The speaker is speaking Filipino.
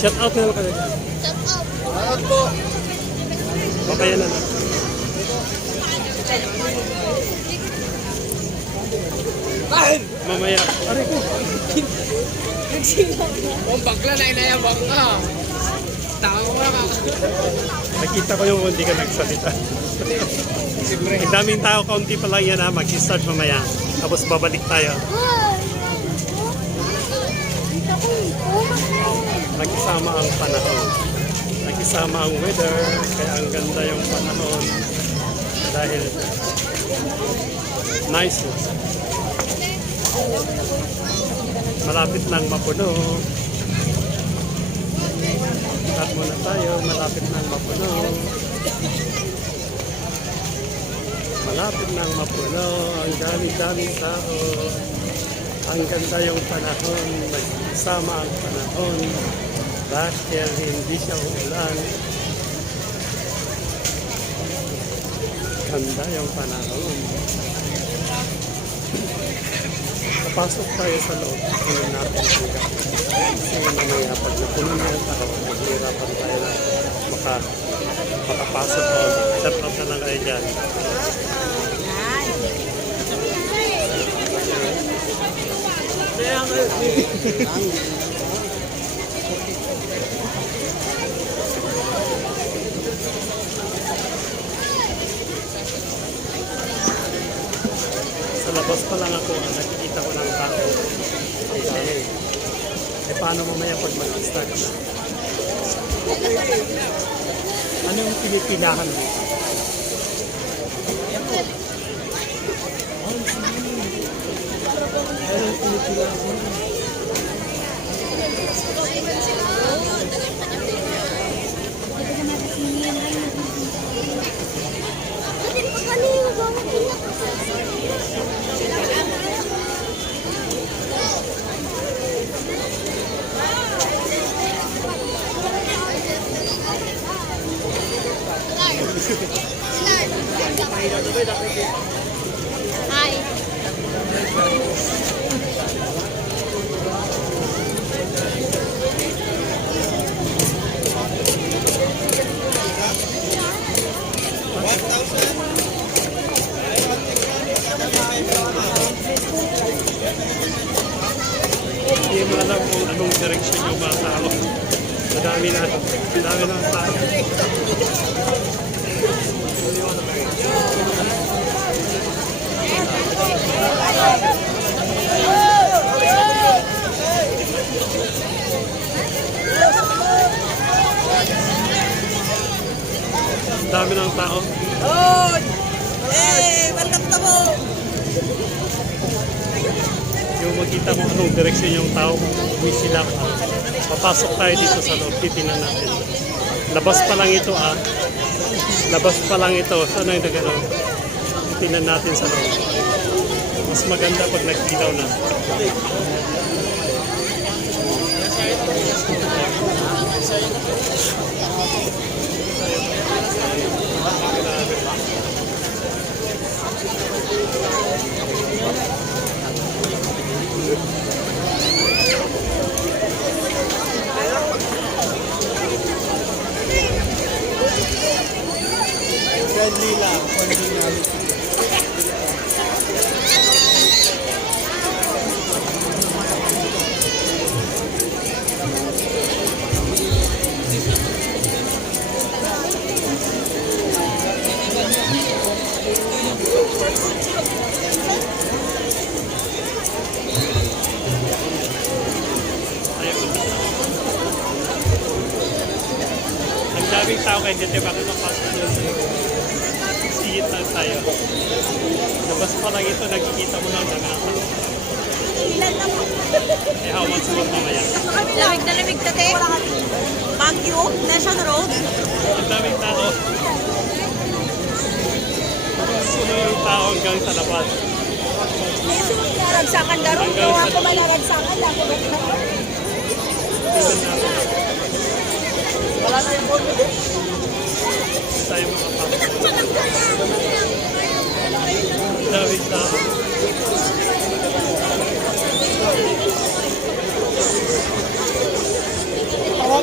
Shout out na lang kayo. Shout out po. O kaya na lang. Kain! Mamaya. Aray ko. Kung bakla na inayabang ka. Tao mo na. Nakita ko yung hindi ka nagsalita. Ang daming tao, kaunti pa lang yan ha. Mag-start mamaya. Tapos babalik tayo. Nagkisama ang panahon. Nagkisama ang weather. Kaya ang ganda yung panahon. Dahil nice. Malapit nang mapuno. Start muna tayo. Malapit nang mapuno. Malapit nang mapuno. Ang dami-daming tao. Ang ganda yung panahon. Nagsama ang panahon. Dahil hindi siya uulan. Ganda yung panahon. Papasok tayo sa loob. Tingnan natin kung kasi mamaya pag napuno na yung tao, naghihirapan tayo na makapasok o set up na lang kayo dyan. Sa labas pa lang ako, nakikita ko ng tao. Ang dami. Eh paano mamaya pag mag-start na? Ano yung pinipilahan mo? Ano yung pinipilahan mo? Hi. Hindi mo alam kung anong direksyon yung mga tao. Madami ng tao. Dami ng tao. Oh! Eh, mantap na mo! Yung makita mo anong direksyon yung tao, may sila. Papasok tayo dito sa loob, titingnan natin. Labas pa lang ito ah. Labas pa lang ito. Ano yung nagano? Titingnan natin sa loob. Mas maganda pag nagdilaw na. Friendly lang. Originality. Ang daming tao kaya dito bakit mapasok doon sa sigit lang tayo. Labas pa lang ito, nakikita mo lang nangatak. Eh, how much mo mamaya? Lamig na lamig ka, te. Baguio, National Road. Ang daming tao. Puno yung tao hanggang sa labas. Naragsakan na ron. Kung ako malaragsakan lang. Tingnan natin. Wala na yung phone mo. Tayo makapasok. Ang daming tao. Ako